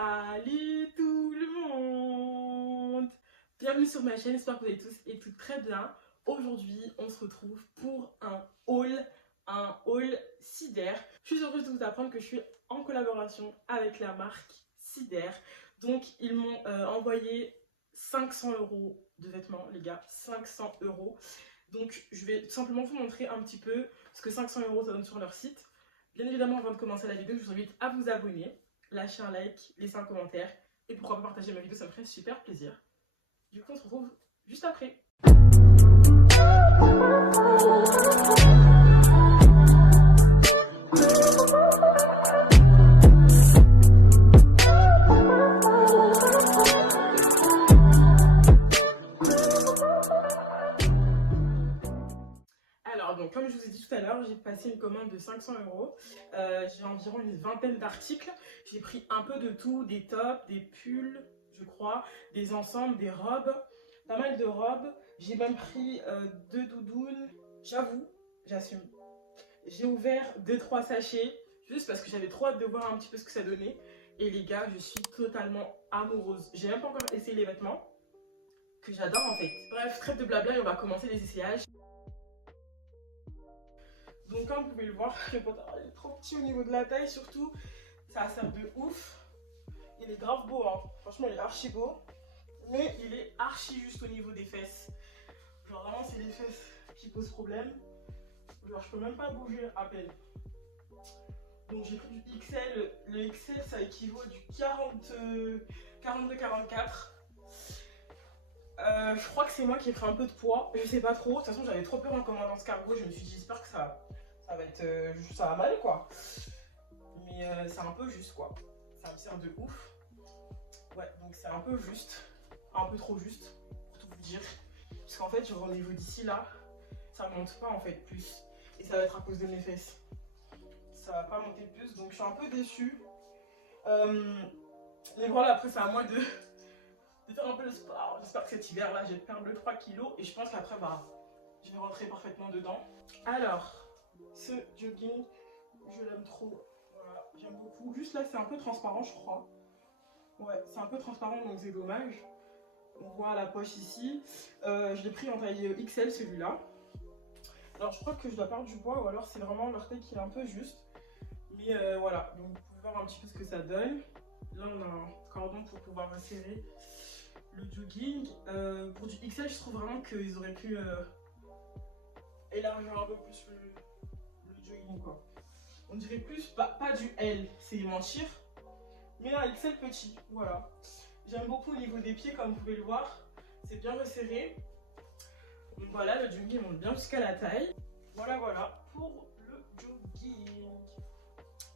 Salut tout le monde! Bienvenue sur ma chaîne, j'espère que vous allez tous et toutes très bien. Aujourd'hui, on se retrouve pour un haul Cider. Je suis heureuse de vous apprendre que je suis en collaboration avec la marque Cider. Donc, ils m'ont envoyé 500 € de vêtements, les gars, 500 €. Donc, je vais tout simplement vous montrer un petit peu ce que 500 € ça donne sur leur site. Bien évidemment, avant de commencer la vidéo, je vous invite à vous abonner, lâcher un like, laisser un commentaire et pourquoi pas partager ma vidéo, ça me ferait super plaisir. Du coup, on se retrouve juste après. Alors, donc, comme je vous ai dit tout à l'heure, j'ai passé une commande de 500 €. J'ai environ une vingtaine d'articles. J'ai pris un peu de tout, des tops, des pulls, je crois, des ensembles, des robes, pas mal de robes. J'ai même pris 2 doudounes. J'avoue, j'assume. J'ai ouvert 2-3 sachets, juste parce que j'avais trop hâte de voir un petit peu ce que ça donnait. Et les gars, je suis totalement amoureuse. J'ai même pas encore essayé les vêtements, que j'adore en fait. Bref, trêve de blabla et on va commencer les essayages. Donc comme vous pouvez le voir, le pantalon est trop petit au niveau de la taille, surtout ça sert de ouf. Il est grave beau, hein. Franchement il est archi beau, mais il est archi juste au niveau des fesses. Genre vraiment c'est les fesses qui posent problème. Genre je peux même pas bouger à peine. Donc j'ai pris du XL, le XL ça équivaut du 42-44. Je crois que c'est moi qui ai pris un peu de poids, je sais pas trop. De toute façon j'avais trop peur en commandant ce cargo, je me suis dit j'espère que ça va être ça va mal quoi, mais c'est un peu juste quoi, ça me sert de ouf. Ouais, donc c'est un peu juste, un peu trop juste pour tout vous dire, parce qu'en fait genre au niveau d'ici là ça monte pas en fait plus, et ça va être à cause de mes fesses, ça va pas monter plus, donc je suis un peu déçue. Mais voilà, après c'est à moi de faire un peu le sport. J'espère que cet hiver là je vais perdre le 3 kilos et je pense qu'après bah je vais rentrer parfaitement dedans. Alors ce jogging, je l'aime trop, voilà, j'aime beaucoup. Juste là c'est un peu transparent je crois. Ouais, c'est un peu transparent donc c'est dommage. On voit la poche ici. Je l'ai pris en taille XL celui-là. Alors je crois que je dois perdre du poids ou alors c'est vraiment leur taille qui est un peu juste. Mais voilà, donc vous pouvez voir un petit peu ce que ça donne. Là on a un cordon pour pouvoir resserrer le jogging. Pour du XL je trouve vraiment qu'ils auraient pu élargir un peu plus le jogging quoi. On dirait plus, pas du L, c'est mentir, mais un XL petit, voilà. J'aime beaucoup au niveau des pieds comme vous pouvez le voir, c'est bien resserré. Donc voilà, le jogging monte bien jusqu'à la taille. Voilà pour le jogging.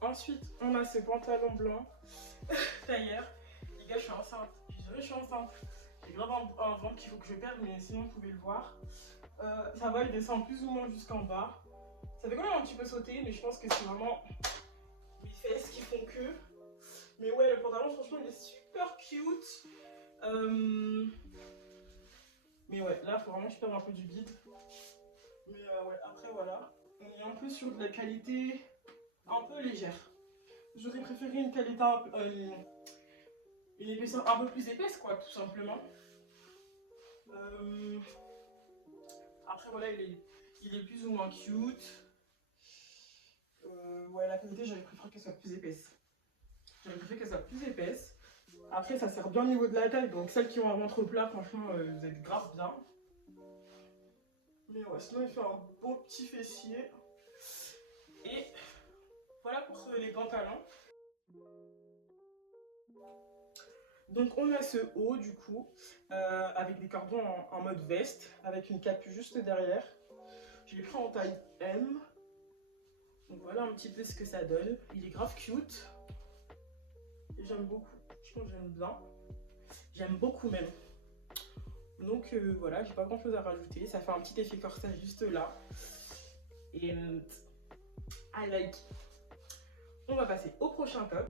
Ensuite on a ce pantalon blanc tailleur. Les gars je suis enceinte, je dirais je suis enceinte. J'ai grave un ventre qu'il faut que je perde, mais sinon vous pouvez le voir. Ça va, il descend plus ou moins jusqu'en bas. Ça fait quand même un petit peu sauter, mais je pense que c'est vraiment mes fesses qui font que. Mais ouais, le pantalon, franchement, il est super cute. Mais ouais, là, il faut vraiment que je perde un peu du bide. Mais ouais, après, voilà. On est un peu sur de la qualité un peu légère. J'aurais préféré une qualité une épaisseur un peu plus épaisse, quoi, tout simplement. Après, voilà, il est plus ou moins cute. Ouais, la qualité, j'aurais préféré qu'elle soit plus épaisse. J'aurais préféré qu'elle soit plus épaisse. Après, ça sert bien au niveau de la taille. Donc, celles qui ont un ventre plat, franchement, vous êtes grave bien. Mais ouais, sinon, il fait un beau petit fessier. Et voilà pour les pantalons. Donc, on a ce haut, du coup, avec des cordons en mode veste, avec une cape juste derrière. Je l'ai pris en taille M. Donc, voilà un petit peu ce que ça donne. Il est grave cute. J'aime beaucoup, franchement j'aime bien, j'aime beaucoup même. Donc voilà, j'ai pas grand chose à rajouter, ça fait un petit effet corsage juste là. Et I like. On va passer au prochain top.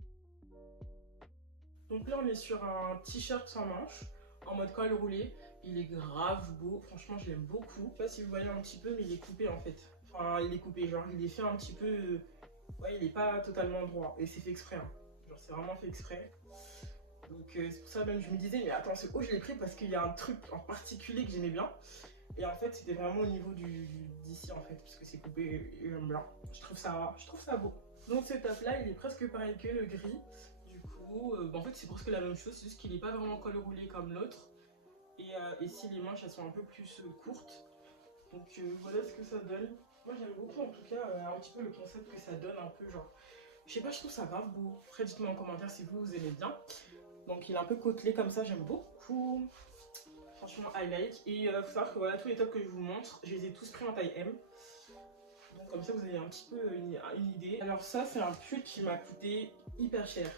Donc là on est sur un t-shirt sans manches, en mode col roulé. Il est grave beau, franchement je l'aime beaucoup. Je sais pas si vous voyez un petit peu, mais il est coupé en fait. Enfin il est coupé, genre il est fait un petit peu... Ouais, il est pas totalement droit, et c'est fait exprès hein. Genre c'est vraiment fait exprès. Donc c'est pour ça même je me disais, mais attends, ce haut je l'ai pris parce qu'il y a un truc en particulier que j'aimais bien. Et en fait, c'était vraiment au niveau d'ici en fait, parce que c'est coupé blanc. Je trouve ça beau. Donc ce top là, il est presque pareil que le gris. Du coup, en fait, c'est presque la même chose, c'est juste qu'il n'est pas vraiment col roulé comme l'autre. Et ici, les manches, elles sont un peu plus courtes. Donc voilà ce que ça donne. Moi, j'aime beaucoup en tout cas un petit peu le concept que ça donne, un peu genre... Je sais pas, je trouve ça grave beau. Après, dites-moi en commentaire si vous aimez bien. Donc il est un peu côtelé comme ça, j'aime beaucoup. Franchement, I like. Et il faut savoir que voilà, tous les tops que je vous montre, je les ai tous pris en taille M. Donc comme ça, vous avez un petit peu une idée. Alors ça, c'est un pull qui m'a coûté hyper cher.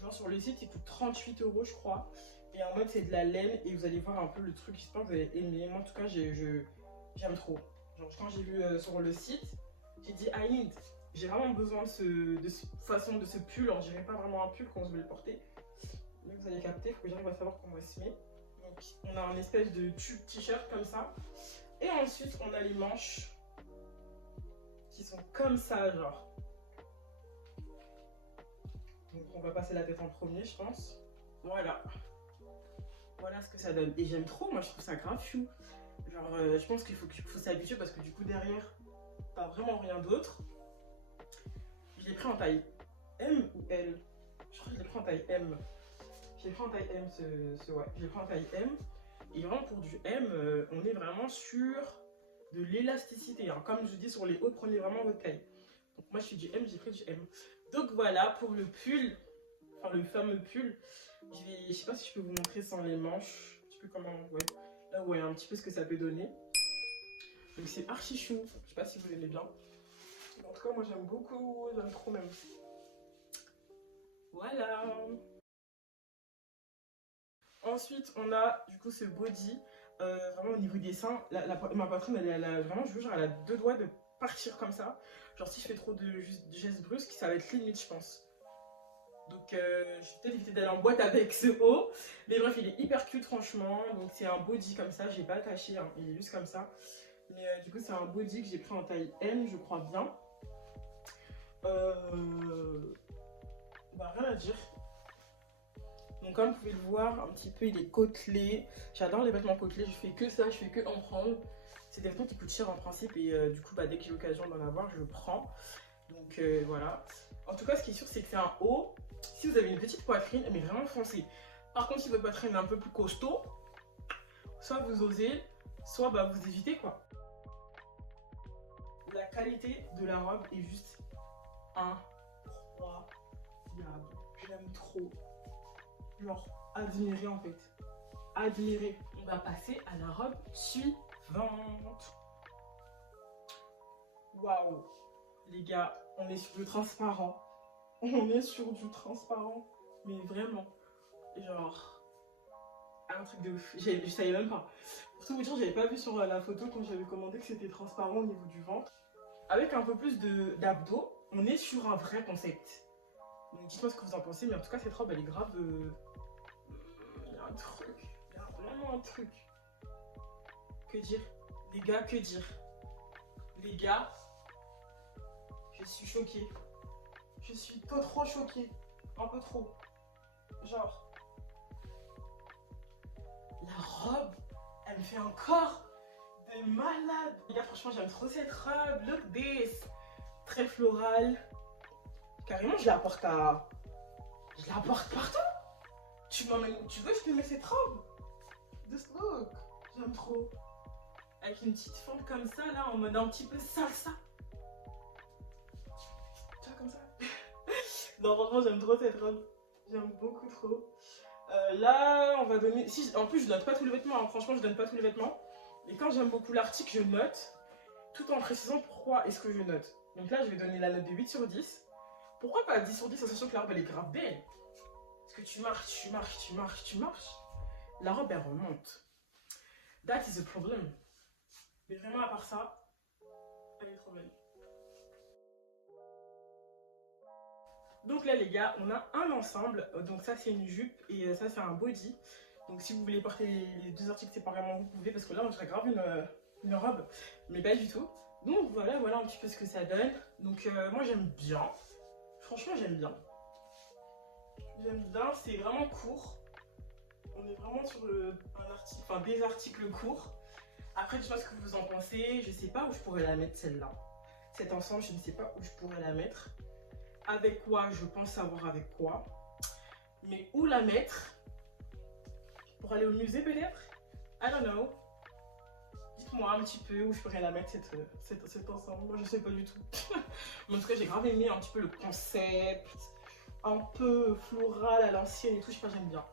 Genre sur le site, il coûte 38 € je crois. Et en mode, c'est de la laine. Et vous allez voir un peu le truc, j'espère que vous allez aimer. Moi, en tout cas, j'aime trop. Genre quand j'ai vu sur le site, j'ai dit I need. J'ai vraiment besoin de ce pull. On dirait pas vraiment un pull quand je vais le porter. Mais vous allez capter, il faut que j'arrive à savoir comment il se met. Donc on a un espèce de tube t-shirt comme ça. Et ensuite on a les manches qui sont comme ça genre. Donc on va passer la tête en premier je pense. Voilà. Voilà ce que ça donne. Et j'aime trop, moi je trouve ça grave chou. Genre je pense qu'il faut s'habituer parce que du coup derrière t'as vraiment rien d'autre. Je l'ai pris en taille M ou L. Je crois que je l'ai pris en taille M. J'ai pris en taille M ouais, j'ai pris en taille M. Et vraiment pour du M, on est vraiment sur de l'élasticité. Hein. Comme je dis sur les hauts, prenez vraiment votre taille. Donc moi je suis du M, j'ai pris du M. Donc voilà pour le pull, enfin le fameux pull. Je sais pas si je peux vous montrer sans les manches. Un petit peu comment, ouais. Là vous voyez un petit peu ce que ça peut donner. Donc c'est archi chou. Je sais pas si vous aimez bien. Mais en tout cas moi j'aime beaucoup, j'aime trop même. Voilà. Ensuite, on a du coup ce body, vraiment au niveau des seins, ma poitrine, elle a vraiment, je veux genre, elle a deux doigts de partir comme ça. Genre si je fais trop de gestes brusques, ça va être limite, je pense. Donc je vais peut-être éviter d'aller en boîte avec ce haut. Mais bref, il est hyper cute franchement. Donc c'est un body comme ça, j'ai pas attaché, hein, il est juste comme ça. Mais du coup c'est un body que j'ai pris en taille M, je crois bien. Bah rien à dire. Donc comme vous pouvez le voir, un petit peu il est côtelé. J'adore les vêtements côtelés, je fais que ça, je fais que en prendre. C'est des vêtements qui coûtent cher en principe et du coup bah, dès que j'ai l'occasion d'en avoir, je prends. Donc voilà. En tout cas ce qui est sûr c'est que c'est un haut. Si vous avez une petite poitrine, mais vraiment foncée. Par contre si votre poitrine est un peu plus costaud, soit vous osez, soit bah, vous évitez quoi. La qualité de la robe est juste incroyable. J'aime trop. Genre, admirer en fait. Admirer. On va passer à la robe suivante. Waouh. Les gars, on est sur du transparent. On est sur du transparent. Mais vraiment. Genre, un truc de ouf. Je savais même pas. Pour tout vous dire, j'avais pas vu sur la photo quand j'avais commandé que c'était transparent au niveau du ventre. Avec un peu plus d'abdos, on est sur un vrai concept. Donc dites-moi ce que vous en pensez. Mais en tout cas, cette robe, elle est grave... Il y a un truc, il y a vraiment un truc. Que dire? Les gars, que dire? Les gars, je suis choquée. Je suis trop choquée. Un peu trop. Genre, la robe, elle me fait un corps de malade. Les gars, franchement, j'aime trop cette robe. Look this. Très florale. Carrément, je la porte à... Je la porte partout. Tu veux, je peux mettre cette robe? This look. J'aime trop. Avec une petite fente comme ça, là, en mode un petit peu salsa. Tu vois, comme ça. Non, franchement, j'aime trop cette robe. J'aime beaucoup trop. Là, on va donner... Si, en plus, je note pas tous les vêtements. Hein. Franchement, je donne pas tous les vêtements. Mais quand j'aime beaucoup l'article, je note. Tout en précisant pourquoi est-ce que je note. Donc là, je vais donner la note de 8 sur 10. Pourquoi pas 10 sur 10, sachant que la robe, elle est grave belle. Parce que tu marches. La robe, elle remonte. That is a problem. Mais vraiment, à part ça, elle est trop belle. Donc là, les gars, on a un ensemble. Donc ça, c'est une jupe et ça, c'est un body. Donc si vous voulez porter les deux articles séparément, vous pouvez. Parce que là, on dirait grave une robe. Mais pas du tout. Donc voilà un petit peu ce que ça donne. Donc moi, j'aime bien. Franchement, j'aime bien. J'aime bien, c'est vraiment court. On est vraiment sur des articles courts. Après, je sais pas ce que vous en pensez. Je sais pas où je pourrais la mettre celle-là. Cet ensemble, je ne sais pas où je pourrais la mettre. Avec quoi, je pense savoir avec quoi. Mais où la mettre? Pour aller au musée peut-être? I don't know. Dites-moi un petit peu où je pourrais la mettre cet ensemble. Moi, je sais pas du tout. Mais en tout cas, j'ai grave aimé un petit peu le concept. Un peu floral à l'ancienne et tout. Je sais pas, j'aime bien.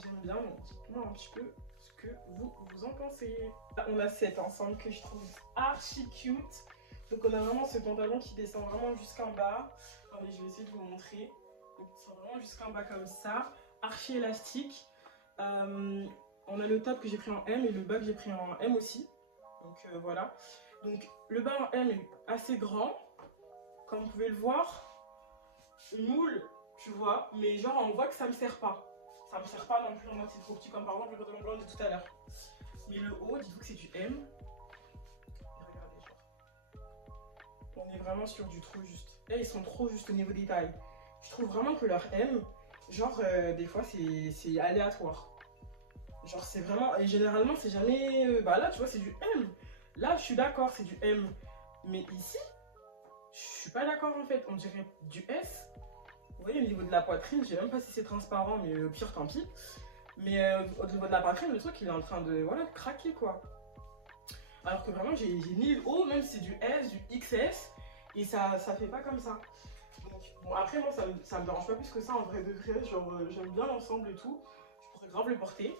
J'aime bien, donc dites-moi un petit peu ce que vous en pensez. Là, on a cet ensemble que je trouve archi cute. Donc on a vraiment ce pantalon qui descend vraiment jusqu'en bas. Attendez, je vais essayer de vous montrer. Donc il descend vraiment jusqu'en bas comme ça. Archi élastique. On a le top que j'ai pris en M et le bas que j'ai pris en M aussi. Donc voilà. Donc le bas en M est assez grand. Comme vous pouvez le voir. Moule, tu vois. Mais genre on voit que ça me sert pas. Ça me sert pas non plus en mode c'est trop petit comme par exemple le pantalon blanc de tout à l'heure. Mais le haut, dites-vous que c'est du M. Regardez, genre. On est vraiment sur du trop juste. Là, ils sont trop juste au niveau des tailles. Je trouve vraiment que leur M, genre, des fois, c'est aléatoire. Genre, c'est vraiment... Et généralement, c'est jamais... bah là, tu vois, c'est du M. Là, je suis d'accord, c'est du M. Mais ici, je suis pas d'accord, en fait. On dirait du S. Vous voyez, au niveau de la poitrine, je sais même pas si c'est transparent, mais au pire, tant pis. Mais au niveau de la poitrine, le truc, il est en train de, voilà, craquer, quoi. Alors que vraiment, j'ai mis le haut, même si c'est du S, du XS, et ça fait pas comme ça. Donc, bon, après, moi, ça me dérange pas plus que ça, en vrai de vrai. Genre, j'aime bien l'ensemble et tout. Je pourrais grave le porter.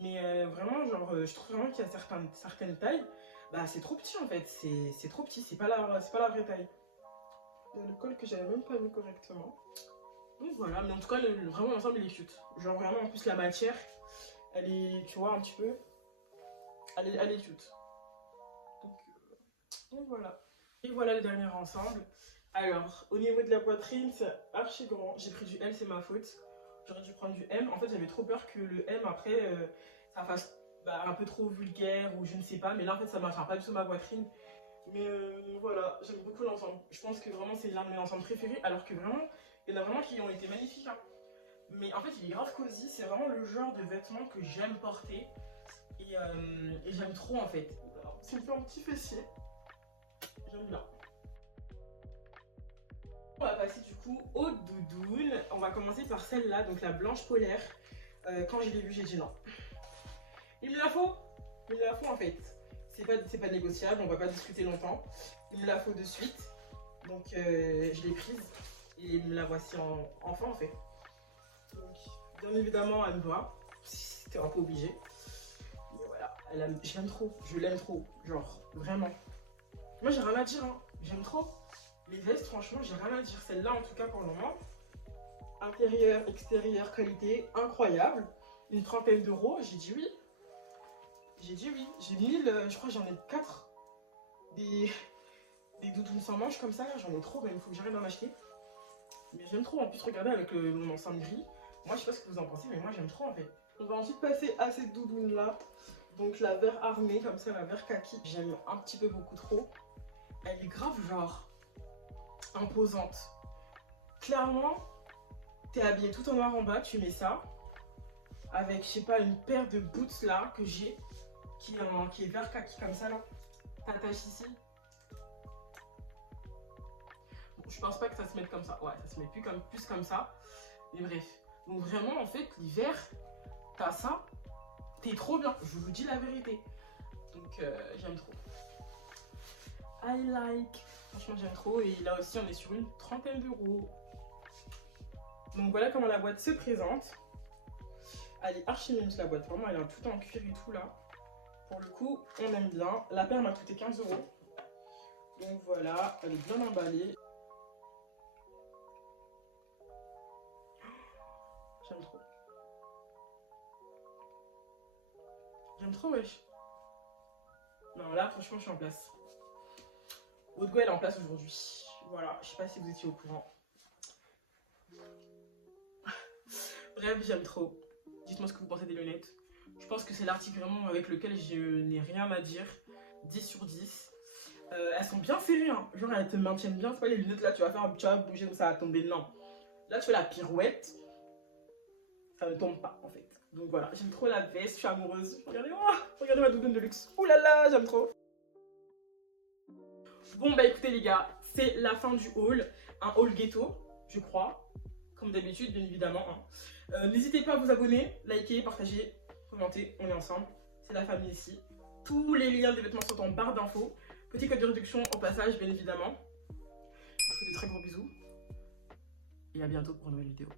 Mais vraiment, genre, je trouve vraiment qu'il y a certaines tailles, bah, c'est trop petit, en fait. C'est trop petit, c'est pas la vraie taille. Il y a le col que j'avais même pas mis correctement. Donc voilà, mais en tout cas, vraiment l'ensemble il est cute. Genre vraiment, en plus la matière, elle est, tu vois, un petit peu, elle est cute. Donc voilà. Et voilà le dernier ensemble. Alors, au niveau de la poitrine, c'est archi grand. J'ai pris du L, c'est ma faute. J'aurais dû prendre du M. En fait, j'avais trop peur que le M, après, ça fasse un peu trop vulgaire ou je ne sais pas. Mais là, en fait, ça ne m'atteint pas du tout ma poitrine. Mais voilà, j'aime beaucoup l'ensemble. Je pense que vraiment c'est l'un de mes ensembles préférés. Alors que vraiment, il y en a vraiment qui ont été magnifiques. Hein. Mais en fait, il est grave cosy. C'est vraiment le genre de vêtements que j'aime porter. Et j'aime trop en fait. Ça me fait un petit fessier. J'aime bien. On va passer du coup aux doudounes. On va commencer par celle-là, donc la blanche polaire. Quand je l'ai vue, j'ai dit non. Il me la faut. Il me la faut en fait. C'est pas négociable, on va pas discuter longtemps. Il me la faut de suite. Donc je l'ai prise et me la voici enfin en fait. Donc bien évidemment elle me va. C'était un peu obligé. Mais voilà, je l'aime trop. Je l'aime trop. Genre vraiment. Moi j'ai rien à dire. Hein. J'aime trop. Les vestes franchement j'ai rien à dire. Celle-là en tout cas pour le moment. Intérieur, extérieur, qualité incroyable. Une trentaine d'euros. J'ai dit oui. J'ai dit oui, j'ai 1000, je crois que j'en ai 4 des doudounes sans manches comme ça, j'en ai trop, mais il faut que j'arrête d'en acheter. Mais j'aime trop, en plus regardez avec mon ensemble gris, moi je sais pas ce que vous en pensez, mais moi j'aime trop en fait. On va ensuite passer à cette doudoune là, donc la vert armée, comme ça la vert kaki, j'aime un petit peu beaucoup trop. Elle est grave genre imposante. Clairement, t'es habillé tout en noir en bas, tu mets ça, avec je sais pas une paire de boots là que j'ai. Qui est vert kaki comme ça là. T'attaches ici. Bon, je pense pas que ça se mette comme ça. Ouais, ça se met plus comme ça. Mais bref. Donc vraiment en fait l'hiver, t'as ça, t'es trop bien. Je vous dis la vérité. Donc j'aime trop. I like. Franchement j'aime trop. Et là aussi on est sur une trentaine d'euros. Donc voilà comment la boîte se présente. Elle est archi mince la boîte. Vraiment elle est tout en cuir et tout là. Pour le coup, on aime bien. La paire m'a coûté 15 euros. Donc voilà, elle est bien emballée. J'aime trop. J'aime trop, wesh. Non, là, franchement, je suis en place. Haute-Go, elle est en place aujourd'hui. Voilà, je sais pas si vous étiez au courant. Bref, j'aime trop. Dites-moi ce que vous pensez des lunettes. Je pense que c'est l'article vraiment avec lequel je n'ai rien à dire. 10 sur 10. Elles sont bien serrées, hein. Genre elles te maintiennent bien. C'est pas les lunettes là, tu vas bouger comme ça va tomber. Non. Là tu fais la pirouette. ça ne tombe pas en fait. Donc voilà, j'aime trop la veste, je suis amoureuse. Regardez ma doudoune de luxe. Ouh là là, j'aime trop. Bon bah écoutez les gars, c'est la fin du haul. Un haul ghetto, je crois. Comme d'habitude, bien évidemment. Hein. N'hésitez pas à vous abonner, liker, partager, commenter, on est ensemble. C'est la famille ici. Tous les liens des vêtements sont en barre d'infos. Petit code de réduction au passage, bien évidemment. Je vous fais de très gros bisous. Et à bientôt pour une nouvelle vidéo.